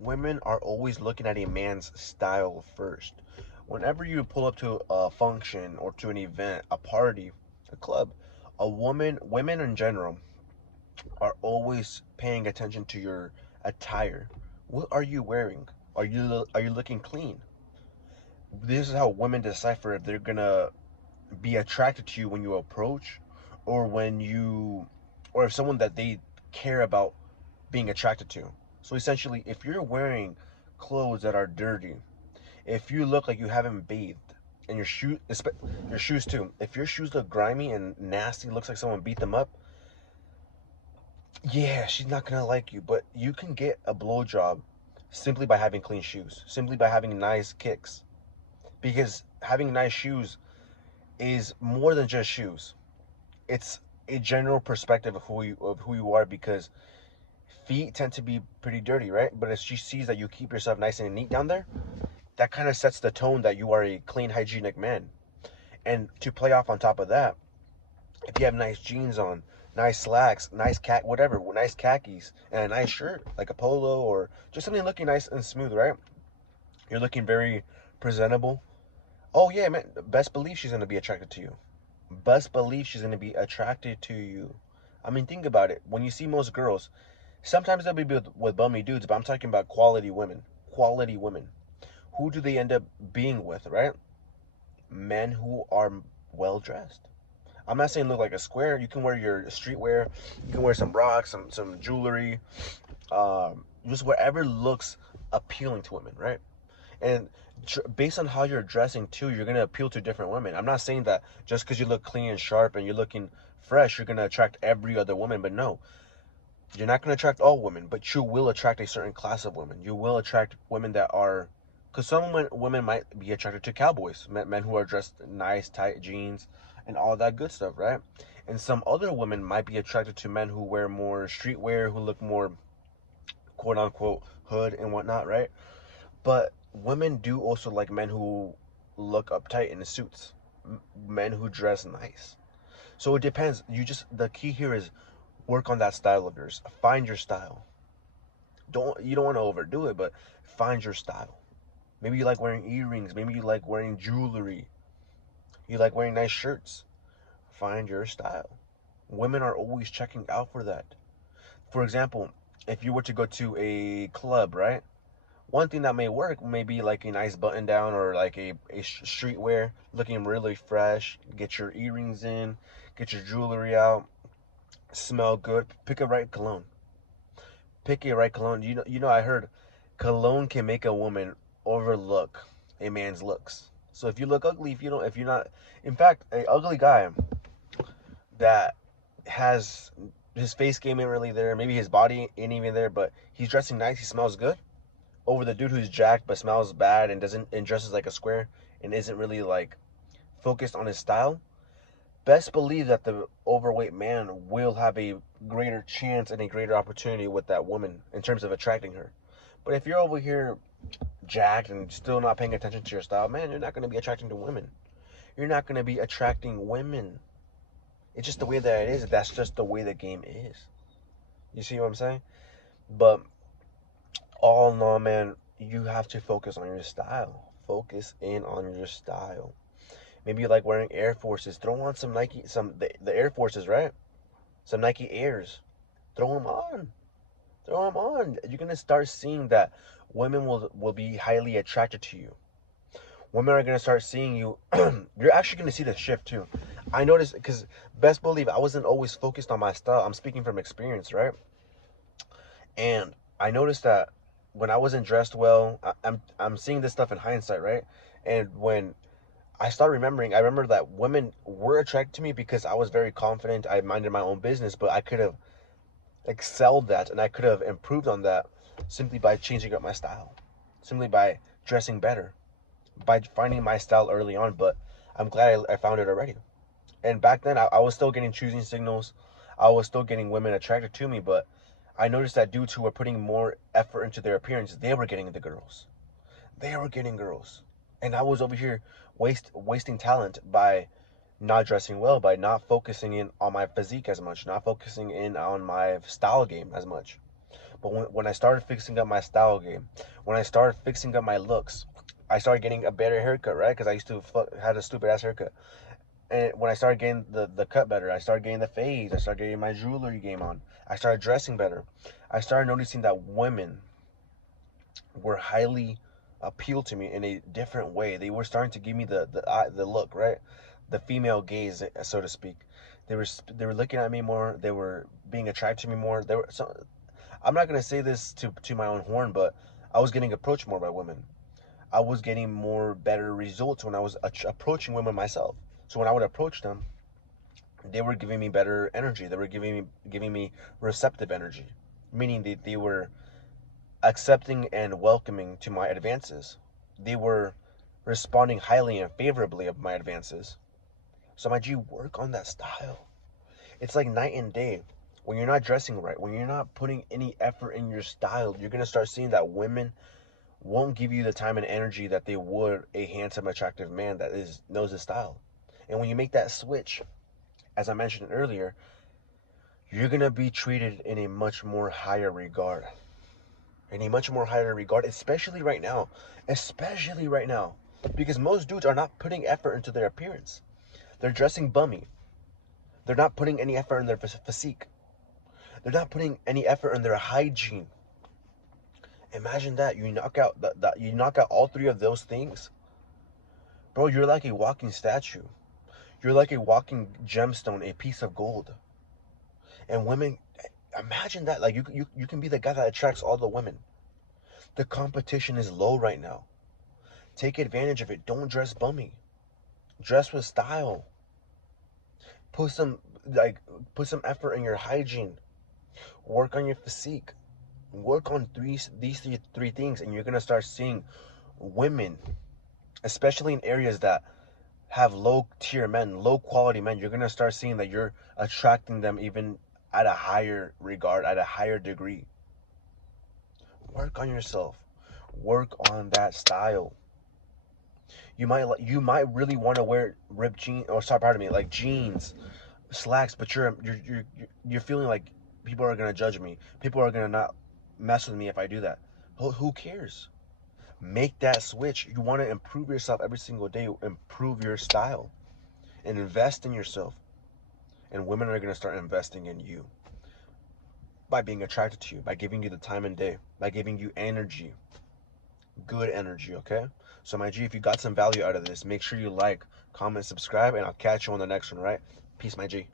Women are always looking at a man's style first. Whenever you pull up to a function or to an event, a party, a club, women in general are always paying attention to your attire. What are you wearing? Are you looking clean? This is how women decipher if they're gonna be attracted to you when you approach, or when you, or if someone that they care about being attracted to. So essentially, if you're wearing clothes that are dirty, if you look like you haven't bathed, and your shoes too, if your shoes look grimy and nasty, looks like someone beat them up, yeah, she's not gonna like you. But you can get a blowjob simply by having clean shoes, simply by having nice kicks, because having nice shoes is more than just shoes. It's a general perspective of who you are, because feet tend to be pretty dirty, right? But if she sees that you keep yourself nice and neat down there, that kind of sets the tone that you are a clean, hygienic man. And to play off on top of that, if you have nice jeans on, nice slacks, whatever, nice khakis, and a nice shirt like a polo, or just something looking nice and smooth, right? You're looking very presentable. Oh yeah, man, best believe she's gonna be attracted to you. Best believe she's gonna be attracted to you. I mean, think about it. When you see most girls, sometimes they'll be with bummy dudes, but I'm talking about quality women. Quality women. Who do they end up being with, right? Men who are well dressed. I'm not saying look like a square. You can wear your streetwear. You can wear some rocks, some jewelry, just whatever looks appealing to women, right? And based on how you're dressing too, you're gonna appeal to different women. I'm not saying that just because you look clean and sharp and you're looking fresh, you're gonna attract every other woman. But no, you're not gonna attract all women. But you will attract a certain class of women. You will attract women that are, because some women might be attracted to cowboys, men who are dressed nice, tight jeans, and all that good stuff, right? And some other women might be attracted to men who wear more streetwear, who look more quote unquote hood and whatnot, right? But women do also like men who look uptight in suits, men who dress nice. So it depends. The key here is work on that style of yours. Find your style. You don't want to overdo it, but find your style. Maybe you like wearing earrings. Maybe you like wearing jewelry. You like wearing nice shirts. Find your style. Women are always checking out for that. For example, if you were to go to a club, right? One thing that may work may be like a nice button down, or like a streetwear, looking really fresh. Get your earrings in, get your jewelry out, smell good. Pick a right cologne. Pick a right cologne. I heard cologne can make a woman overlook a man's looks. So if you look ugly, if you're not, in fact, a ugly guy that has his face game ain't really there, maybe his body ain't even there, but he's dressing nice, he smells good, over the dude who's jacked but smells bad and doesn't and dresses like a square and isn't really like focused on his style. Best believe that the overweight man will have a greater chance and a greater opportunity with that woman in terms of attracting her. But if you're over here jacked and still not paying attention to your style, man, you're not going to be attracting to women. You're not going to be attracting women. It's just the way that it is. That's just the way the game is. You see what I'm saying? But all in all, man, you have to focus on your style. Focus in on your style. Maybe you like wearing Air Forces. Throw on some Nike, the Air Forces, right? Some Nike Airs. Throw them on. Throw them on. You're gonna start seeing that women will be highly attracted to you. Women are gonna start seeing you. You're actually gonna see the shift too. I noticed, because best believe I wasn't always focused on my style. I'm speaking from experience, right? And I noticed that when I wasn't dressed well, I'm seeing this stuff in hindsight, right? And when I remember that women were attracted to me because I was very confident. I minded my own business, but I could have excelled that and I could have improved on that simply by changing up my style, simply by dressing better, by finding my style early on. But I'm glad I found it already. And back then, I was still getting choosing signals. I was still getting women attracted to me, but I noticed that dudes who were putting more effort into their appearance, they were getting the girls. They were getting girls. And I was over here wasting talent by not dressing well, by not focusing in on my physique as much, not focusing in on my style game as much. But when I started fixing up my style game, when I started fixing up my looks, I started getting a better haircut, right? Because I used to had a stupid ass haircut. And when I started getting the cut better, I started getting the fades, I started getting my jewelry game on, I started dressing better. I started noticing that women were highly appealed to me in a different way. They were starting to give me the look, right? The female gaze, so to speak. They were looking at me more. They were being attracted to me more. They were so. I'm not gonna say this to my own horn, but I was getting approached more by women. I was getting more better results when I was approaching women myself. So when I would approach them, they were giving me better energy. They were giving me receptive energy, meaning they were accepting and welcoming to my advances. They were responding highly and favorably of my advances. So my G, work on that style. It's like night and day. When you're not dressing right, when you're not putting any effort in your style, you're gonna start seeing that women won't give you the time and energy that they would a handsome, attractive man that knows his style. And when you make that switch, as I mentioned earlier, you're gonna be treated in a much more higher regard. In a much more higher regard, especially right now. Especially right now. Because most dudes are not putting effort into their appearance. They're dressing bummy. They're not putting any effort in their physique. They're not putting any effort in their hygiene. Imagine that. You knock out all three of those things. Bro, you're like a walking statue. You're like a walking gemstone, a piece of gold. And women, imagine that. Like you can be the guy that attracts all the women. The competition is low right now. Take advantage of it. Don't dress bummy. Dress with style. Put some put some effort in your hygiene. Work on your physique. Work on these three things, and you're gonna start seeing women, especially in areas that have low tier men, low quality men. You're gonna start seeing that you're attracting them even at a higher regard, at a higher degree. Work on yourself. Work on that style. You might really want to wear ripped jeans, or sorry, pardon me, like jeans, slacks, but you're feeling like people are gonna judge me. People are gonna not mess with me if I do that. Who cares? Make that switch. You want to improve yourself every single day. Improve your style and invest in yourself. And women are gonna start investing in you by being attracted to you, by giving you the time and day, by giving you energy, good energy. Okay. So my G, if you got some value out of this, make sure you like, comment, subscribe, and I'll catch you on the next one. Right? Peace, my G.